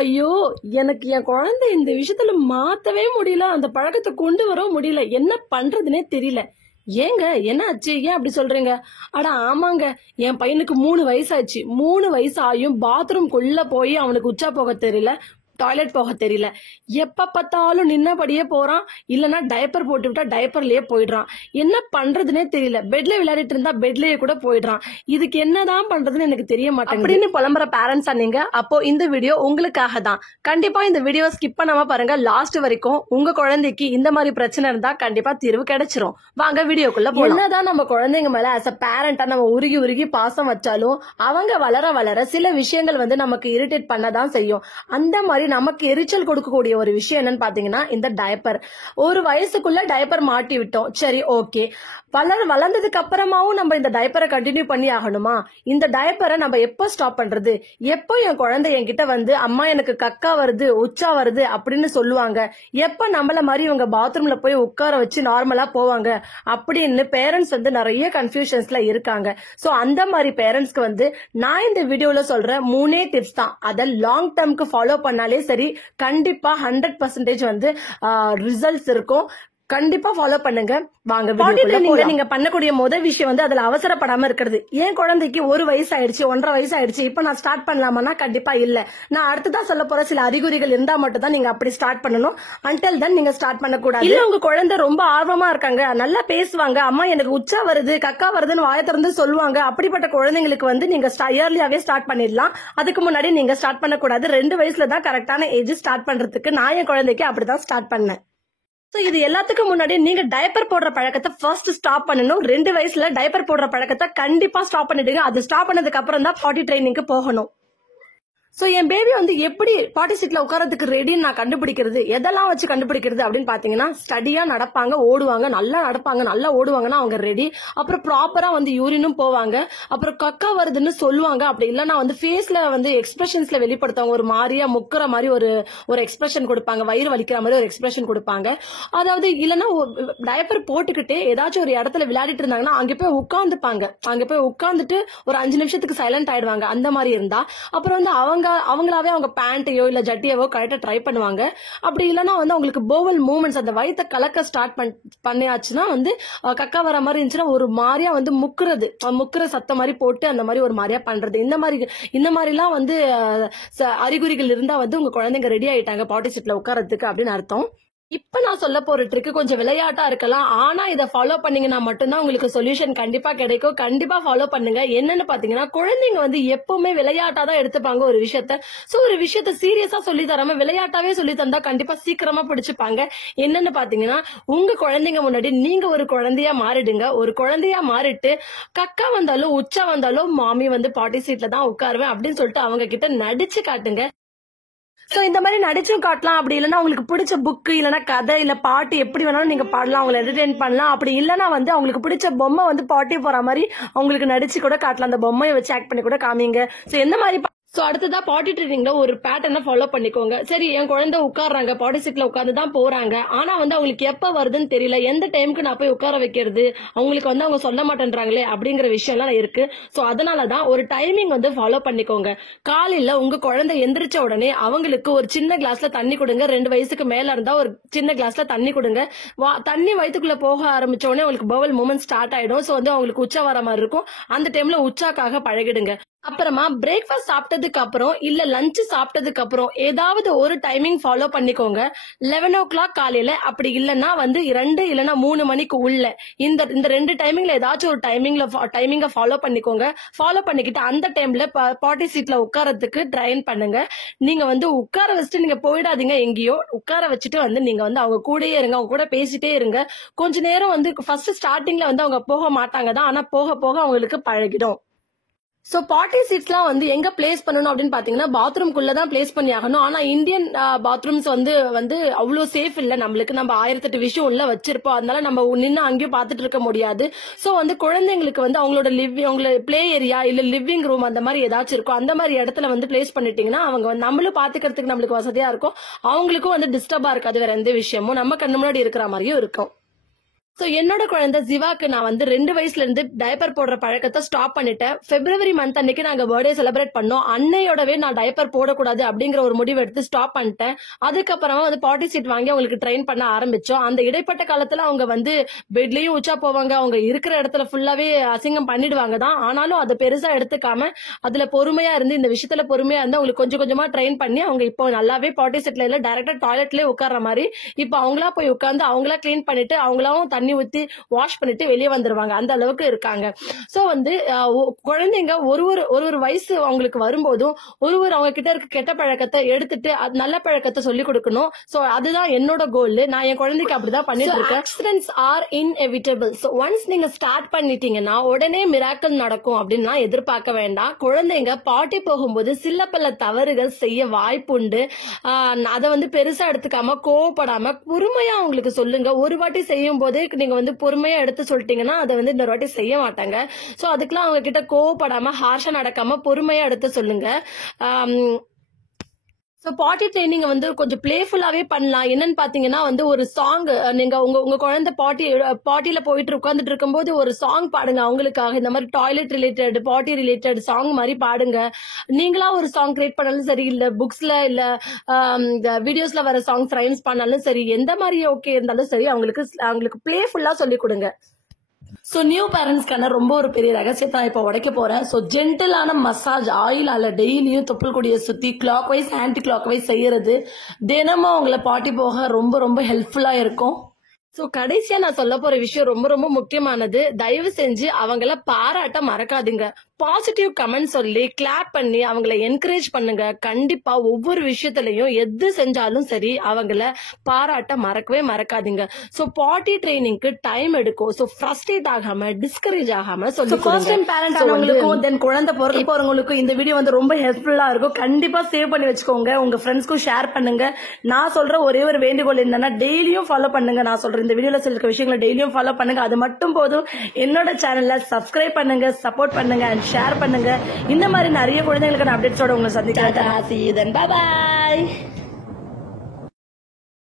ஐயோ! எனக்கு என் குழந்தை இந்த விஷயத்துல மாத்தவே முடியல. அந்த பழக்கத்த கொண்டு வரவும் முடியல. என்ன பண்றதுன்னே தெரியல. ஏங்க என்ன ஆச்சு? ஏன் அப்படி சொல்றீங்க? அட ஆமாங்க. என் பையனுக்கு 3 வயசாச்சு. 3 வயசு ஆயும் பாத்ரூம்குள்ள போய் அவனுக்கு உச்சா போக தெரியல. டாய்லெட் போக தெரியல. எப்ப பார்த்தாலும் நின்னபடியே போறான். இல்லனா டைப்பர் போட்டு விட்டா டைப்பர்லயே போயிடுறான். என்ன பண்றதுன்னே தெரியல. பெட்ல விளையாடிட்டு இருந்தா பெட்லயே கூட போயிடுறான். இதுக்கு என்னதான் பண்றதுன்னு எனக்கு தெரிய மாட்டேங்குது. அப்படின்னு புலம்புற பேரண்ட்ஸா நீங்க? அப்போ இந்த வீடியோ உங்களுக்காக தான். கண்டிப்பா இந்த வீடியோ ஸ்கிப் பண்ணாம பாருங்க லாஸ்ட் வரைக்கும். உங்க குழந்தைக்கு இந்த மாதிரி பிரச்சனை இருந்தா கண்டிப்பா தீர்வு கிடைச்சிரும். வாங்க வீடியோக்குள்ள போலாம். என்னதான் நம்ம குழந்தைங்க மேல as a பேரண்டா நம்ம உருகி உருகி பாசம் வச்சாலும் அவங்க வளர வளர சில விஷயங்கள் வந்து நமக்கு இரிட்டேட் பண்ணதான் செய்யும். அந்த மாதிரி நமக்கு எரிச்சல் கொடுக்கக்கூடிய ஒரு விஷயம் என்னன்னு பாத்தீங்கன்னா இந்த டைப்பர். ஒரு வயசுக்குள்ள டைப்பர் மாட்டி விட்டோம், சரி ஓகே. வளர்ந்ததுக்கு அப்புறமாவும் நம்ம இந்த டைப்பரை கண்டினியூ பண்ணி ஆகணுமா? இந்த டைப்பரை நம்ம எப்போ ஸ்டாப் பண்றது? எப்போ என் குழந்தை என்கிட்ட வந்து அம்மா எனக்கு கக்கா வருது உச்சா வருது அப்படின்னு சொல்லுவாங்க? எப்ப நம்மள மாதிரி இவங்க பாத்ரூம்ல போய் உட்கார வச்சு நார்மலா போவாங்க அப்படின்னு பேரண்ட்ஸ் வந்து நிறைய கன்ஃபியூஷன்ஸ்ல இருக்காங்க. சோ அந்த மாதிரி பேரண்ட்ஸ்க்கு வந்து நான் இந்த வீடியோல சொல்ற 3 டிப்ஸ் தான். அதை லாங் டேர்ம்க்கு ஃபாலோ பண்ணாலே சரி, கண்டிப்பா 100% வந்து ரிசல்ட்ஸ் இருக்கும். கண்டிப்பா ஃபாலோ பண்ணுங்க. வாங்க வீடியோக்குள்ள. நீங்க பண்ணக்கூடிய முதல் விஷயம் வந்து அதுல அவசரப்படாம இருக்கிறது. என் குழந்தைக்கு 1 வயசு ஆயிடுச்சு, 1.5 வயசு ஆயிடுச்சு, இப்ப நான் ஸ்டார்ட் பண்ணலாமா? கண்டிப்பா இல்ல. நான் அடுத்ததான் சொல்ல போற சில அறிகுறிகள் இருந்தா மட்டும் தான் நீங்க அப்படி ஸ்டார்ட் பண்ணணும். அன்டில் தென் நீங்க ஸ்டார்ட் பண்ண கூடாது. இல்ல உங்க குழந்தை ரொம்ப ஆர்வமா இருக்காங்க, நல்லா பேசுவாங்க, அம்மா எனக்கு உச்சா வருது கக்கா வருதுன்னு வாயை திறந்து சொல்லுவாங்க, அப்படிப்பட்ட குழந்தைங்களுக்கு வந்து நீங்க இயர்லியாவே ஸ்டார்ட் பண்ணிடலாம். அதுக்கு முன்னாடி நீங்க ஸ்டார்ட் பண்ண கூடாது. 2 வயசுல தான் கரெக்டான ஏஜ் ஸ்டார்ட் பண்றதுக்கு. நான் என் குழந்தைக்கு அப்படிதான் ஸ்டார்ட் பண்ணேன். இது எல்லாத்துக்கும் முன்னாடி நீங்க டைப்பர் போடுற பழக்கத்தை ஃபர்ஸ்ட் ஸ்டாப் பண்ணணும். 2 வயசுல டைப்பர் போடுற பழக்கத்தை கண்டிப்பா ஸ்டாப் பண்ணிடுங்க. அது ஸ்டாப் பண்ணதுக்கு அப்புறம் தான் பாட்டி ட்ரைனிங்க்கு போகணும். சோ என் பேபி வந்து எப்படி பாட்டி சீட்ல உட்காரத்துக்கு ரெடின்னு நான் கண்டுபிடிக்கிறது, எதெல்லாம் வச்சு கண்டுபிடிக்கிறது அப்படின்னு பாத்தீங்கன்னா, ஸ்டடியா நடப்பாங்க, ஓடுவாங்க, நல்லா நடப்பாங்க, நல்லா ஓடுவாங்கன்னா அவங்க ரெடி. அப்புறம் ப்ராப்பரா வந்து யூரினும் போவாங்க. அப்புறம் கக்கா வருதுன்னு சொல்லுவாங்க. அப்படி இல்லைன்னா வந்து ஃபேஸ்ல வந்து எக்ஸ்பிரஷன்ஸ்ல வெளிப்படுத்துவாங்க. ஒரு மாதிரியா முக்கிற மாதிரி ஒரு எக்ஸ்பிரஷன் கொடுப்பாங்க, வயிறு வலிக்கிற மாதிரி ஒரு எக்ஸ்பிரஷன் கொடுப்பாங்க. அதாவது இல்லைன்னா டயப்பர் போட்டுக்கிட்டே ஏதாச்சும் ஒரு இடத்துல விளையாடிட்டு இருந்தாங்கன்னா அங்க போய் உட்காந்துப்பாங்க. அங்க போய் உட்காந்துட்டு ஒரு 5 நிமிஷத்துக்கு சைலண்ட் ஆயிடுவாங்க. அந்த மாதிரி இருந்தா அப்புறம் வந்து அவங்களாவே அவங்க பேண்டையோ இல்ல ஜட்டியவோ கரெக்டா ட்ரை பண்ணுவாங்க. அப்படி இல்லைன்னா வந்து அவங்களுக்கு போவல் மூவ்மெண்ட்ஸ், அந்த வயித்தை கலக்க ஸ்டார்ட் பண்ணியாச்சுன்னா வந்து கக்கா வர மாதிரி இருந்துச்சுன்னா ஒரு மாதிரியா வந்து முக்குற சத்தம் மாதிரி போட்டு அந்த மாதிரி ஒரு மாதிரியா பண்றது. இந்த மாதிரிலாம் வந்து அறிகுறிகள் இருந்தா வந்து உங்க குழந்தைங்க ரெடி ஆயிட்டாங்க பாட்டி சீட்ல உட்காரத்துக்கு அப்படின்னு அர்த்தம். இப்ப நான் சொல்ல போற ட்ரிக் கொஞ்சம் விளையாட்டா இருக்கலாம். ஆனா இதை ஃபாலோ பண்ணீங்கன்னா மட்டும்தான் உங்களுக்கு சொல்யூஷன் கண்டிப்பா கிடைக்கும். கண்டிப்பா ஃபாலோ பண்ணுங்க. என்னன்னு பாத்தீங்கன்னா, குழந்தைங்க வந்து எப்பவுமே விளையாட்டா தான் எடுத்துப்பாங்க ஒரு விஷயத்த. சோ ஒரு விஷயத்த சீரியஸா சொல்லி தராம விளையாட்டாவே சொல்லி தந்தா கண்டிப்பா சீக்கிரமா பிடிச்சுப்பாங்க. என்னன்னு பாத்தீங்கன்னா, உங்க குழந்தைங்க முன்னாடி நீங்க ஒரு குழந்தையா மாறிடுங்க. ஒரு குழந்தையா மாறிட்டு கக்கா வந்தாலும் உச்சா வந்தாலும் மாமி வந்து பாட்டி சீட்ல தான் உட்காருவேன் அப்படின்னு சொல்லிட்டு அவங்க கிட்ட நடிச்சு காட்டுங்க. சோ இந்த மாதிரி நடிச்சும் காட்டலாம். அப்படி இல்லைன்னா உங்களுக்கு பிடிச்ச புக்கு இல்லைன்னா கதை இல்ல பாட்டு எப்படி வேணாலும் நீங்க பாடலாம், அவங்களை என்டர்டெயின் பண்ணலாம். அப்படி இல்லைன்னா வந்து அவங்களுக்கு பிடிச்ச பொம்மை வந்து பாட்டி போற மாதிரி அவங்களுக்கு நடிச்சு கூட காட்டலாம். அந்த பொம்மையை வச்சு ஆக்ட் பண்ணி கூட காமிங்க. சோ எந்த மாதிரி சோ அடுத்ததா பாட்டி ட்ரைனிங்ல ஒரு பேட்டர்னை ஃபாலோ பண்ணிக்கோங்க. சரி என் குழந்தை உட்கார்றாங்க, பாட்டி சீட்ல உட்கார்ந்து தான் போறாங்க. ஆனா வந்து அவங்களுக்கு எப்ப வருதுன்னு தெரியல, எந்த டைமுக்கு நான் போய் உட்கார வைக்கிறது, அவங்களுக்கு வந்து அவங்க சொல்ல மாட்டேன்றாங்களே அப்படிங்கிற விஷயம் எல்லாம் இருக்கு. சோ அதனாலதான் ஒரு டைமிங் வந்து ஃபாலோ பண்ணிக்கோங்க. காலையில உங்க குழந்தை எந்திரிச்ச உடனே அவங்களுக்கு ஒரு சின்ன கிளாஸ்ல தண்ணி கொடுங்க. 2 வயசுக்கு மேல இருந்தா ஒரு சின்ன கிளாஸ்ல தண்ணி கொடுங்க. தண்ணி வயிற்றுக்குள்ள போக ஆரம்பிச்ச உடனே அவங்களுக்கு பவல் மூவ்மெண்ட் ஸ்டார்ட் ஆயிடும். சோ வந்து அவங்களுக்கு உச்சா வர மாதிரி இருக்கும். அந்த டைம்ல உச்சாக்காக பழகிடுங்க. அப்புறமா பிரேக்ஃபாஸ்ட் சாப்பிட்டதுக்கு அப்புறம் இல்ல லஞ்ச் சாப்பிட்டதுக்கு அப்புறம் ஏதாவது ஒரு டைமிங் ஃபாலோ பண்ணிக்கோங்க. 11 o'clock காலையில, அப்படி இல்லைன்னா வந்து 2 இல்லைன்னா 3 மணிக்கு உள்ள இந்த 2 டைமிங்ல ஏதாச்சும் ஒரு டைமிங்க ஃபாலோ பண்ணிக்கோங்க. ஃபாலோ பண்ணிக்கிட்டு அந்த டைம்ல பாட்டி சீட்ல உட்காரத்துக்கு ட்ரைன் பண்ணுங்க. நீங்க வந்து உட்கார வச்சுட்டு நீங்க போயிடாதீங்க எங்கேயோ. உட்கார வச்சுட்டு வந்து நீங்க வந்து அவங்க கூடயே இருங்க, அவங்க கூட பேசிட்டே இருங்க. கொஞ்ச நேரம் வந்து ஃபர்ஸ்ட் ஸ்டார்டிங்ல வந்து அவங்க போக மாட்டாங்க தான், ஆனா போக போக அவங்களுக்கு பழகிடும். சோ பாட்டி சீட்ஸ்லாம் வந்து எங்க பிளேஸ் பண்ணணும் அப்படின்னு பாத்தீங்கன்னா, பாத்ரூம்குள்ள தான் பிளேஸ் பண்ணி ஆகணும். ஆனா இந்தியன் பாத்ரூம்ஸ் வந்து அவ்வளவு சேஃப் இல்ல நம்மளுக்கு. நம்ம 1008 விஷயம் உள்ள வச்சிருப்போம். அதனால நம்ம நின்று அங்கேயும் பாத்துட்டு இருக்க முடியாது. சோ வந்து குழந்தைங்களுக்கு வந்து அவங்களோட பிளே ஏரியா இல்ல லிவிங் ரூம் அந்த மாதிரி ஏதாச்சும் இருக்கும். அந்த மாதிரி இடத்துல வந்து பிளேஸ் பண்ணிட்டீங்கன்னா அவங்க நம்மளும் பாத்துக்கிறதுக்கு நம்மளுக்கு வசதியா இருக்கும். அவங்களுக்கும் வந்து டிஸ்டர்பா இருக்காது. வேற எந்த விஷயமும் நம்ம கண்ணு முன்னாடி இருக்கிற மாதிரியும் இருக்கும். சோ என்னோட குழந்தை ஜிவாக்கு நான் வந்து 2 வயசுல இருந்து டைப்பர் போடுற பழக்கத்தை ஸ்டாப் பண்ணிட்டேன். பிப்ரவரி மந்த் அன்னைக்கு நாங்க பர்த்டே செலிப்ரேட் பண்ணோம். அன்னையோடவே நான் டைப்பர் போடக்கூடாது அப்படிங்கிற ஒரு முடிவு எடுத்து ஸ்டாப் பண்ணிட்டேன். அதுக்கப்புறமா வந்து பாட்டி சீட் வாங்கி அவங்களுக்கு ட்ரெயின் பண்ண ஆரம்பிச்சோம். அந்த இடைப்பட்ட காலத்துல அவங்க வந்து பெட்லயும் உச்சா போவாங்க. அவங்க இருக்கிற இடத்துல ஃபுல்லாவே அசிங்கம் பண்ணிடுவாங்க தான். ஆனாலும் அதை பெருசா எடுத்துக்காம அதுல பொறுமையா இருந்து இந்த விஷயத்துல பொறுமையா இருந்து அவங்களுக்கு கொஞ்சம் கொஞ்சமா ட்ரெயின் பண்ணி அவங்க இப்போ நல்லாவே பாட்டி சீட்ல இல்ல டைரக்டா டாய்லெட்லயே உட்கார்ற மாதிரி இப்போ அவங்களா போய் உட்கார்ந்து அவங்களா கிளீன் பண்ணிட்டு அவங்களாவும் தண்ணி ஊத்தி வாஷ் பண்ணிட்டு வெளியே வந்துருவாங்க. அந்த அளவுக்கு இருக்காங்க. சோ வந்து குழந்தைங்க ஒரு வயசு அவங்களுக்கு வரும்போதும் அவங்க கிட்ட இருக்க கெட்ட பழக்கத்தை எடுத்துட்டு நல்ல பழக்கத்தை சொல்லி கொடுக்கணும். சோ அதுதான் என்னோட கோல். நான் என் குழந்தைக்கு அப்படிதான் பண்ணிட்டு இருக்கேன். Accidents are inevitable. So once நீங்க ஸ்டார்ட் பண்ணிட்டீங்கன்னா உடனே மிராக்கிள் நடக்கும் அப்படின்னு எதிர்பார்க்க வேண்டாம். குழந்தைங்க பாட்டி போகும்போது சில பல தவறுகள் செய்ய வாய்ப்புண்டு. அதை வந்து பெருசா எடுத்துக்காம கோவப்படாம பொறுமையா அவங்களுக்கு சொல்லுங்க. ஒரு வாட்டி செய்யும் போதே நீங்க வந்து பொறுமையா எடுத்து சொல்லிட்டீங்கன்னா அதை வந்து இன்னொரு வாட்டி செய்ய மாட்டாங்க. சோ அதுக்கெல்லாம் அவங்க கிட்ட கோவப்படாம ஹார்ஷா நடக்காம பொறுமையா எடுத்து சொல்லுங்க. சோ பாட்டி ட்ரைனிங் வந்து கொஞ்சம் பிளேஃபுல்லாவே பண்ணலாம். என்னன்னு பாத்தீங்கன்னா வந்து ஒரு சாங் நீங்க உங்க குழந்தை பாட்டியில போயிட்டு உட்கார்ந்துட்டு இருக்கும்போது ஒரு சாங் பாடுங்க அவங்களுக்காக. இந்த மாதிரி டாய்லெட் ரிலேட்டட் பாட்டி ரிலேட்டட் சாங் மாதிரி பாடுங்க. நீங்களா ஒரு சாங் கிரியேட் பண்ணாலும் சரி, இல்ல புக்ஸ்ல இல்ல வீடியோஸ்ல வர சாங்ஸ் ரைம்ஸ் பண்ணாலும் சரி, எந்த மாதிரி ஓகே இருந்தாலும் சரி அவங்களுக்கு பிளேஃபுல்லா சொல்லி கொடுங்க. சோ நியூ பேரண்ட்ஸ்க்கான ரொம்ப ஒரு பெரிய ரகசியத்தை நான் இப்ப உடைக்க போறேன். சோ ஜென்டிலான மசாஜ் ஆயிலால டெய்லியும் தொப்புள் கொடியை சுத்தி clockwise anticlockwise செய்யறது தினமும் அவங்கள பாட்டி போக ரொம்ப ரொம்ப ஹெல்ப்ஃபுல்லா இருக்கும். சோ கடைசியா நான் சொல்ல போற விஷயம் ரொம்ப ரொம்ப முக்கியமானது. தயவு செஞ்சு அவங்கள பாராட்ட மறக்காதீங்க. பாசிட்டிவ் கமெண்ட் சொல்லி கிளாப் பண்ணி அவங்கள என்கரேஜ் பண்ணுங்க. கண்டிப்பா ஒவ்வொரு விஷயத்திலையும் எது செஞ்சாலும் சரி அவங்கள பாராட்ட மறக்கவே மறக்காதீங்க. சோ பாட்டி ட்ரைனிங்க்கு டைம் எடுக்கும். சோ ஃப்ரஸ்ட்ரேட் ஆகாம டிஸ்கரேஜ் ஆகாம சொல்லி ஃபர்ஸ்ட் டைம் பேரண்ட் ஆனவங்களுக்கும் தென் குழந்தை பிறக்க போறவங்களுக்கும் இந்த வீடியோ வந்து ரொம்ப ஹெல்ப்ஃபுல்லா இருக்கும். கண்டிப்பா சேவ் பண்ணி வச்சுக்கோங்க. உங்க ஃப்ரெண்ட்ஸ்க்கும் ஷேர் பண்ணுங்க. நான் சொல்ற ஒரே ஒரு வேண்டுகோள் என்னன்னா டெய்லியும் ஃபாலோ பண்ணுங்க. நான் சொல்றேன் இந்த வீடியோல சொல்லிருக்க விஷயங்களை டெய்லியும் ஃபாலோ பண்ணுங்க. அது மட்டும் போதும். என்னோட சேனல்ல சப்ஸ்கிரைப் பண்ணுங்க, சப்போர்ட் பண்ணுங்க அண்ட் ஷேர் பண்ணுங்க. இந்த மாதிரி நிறைய குழந்தைகளுக்கான அப்டேட்ஸோட உங்களை சந்திக்கிறேன். See you then. Bye bye.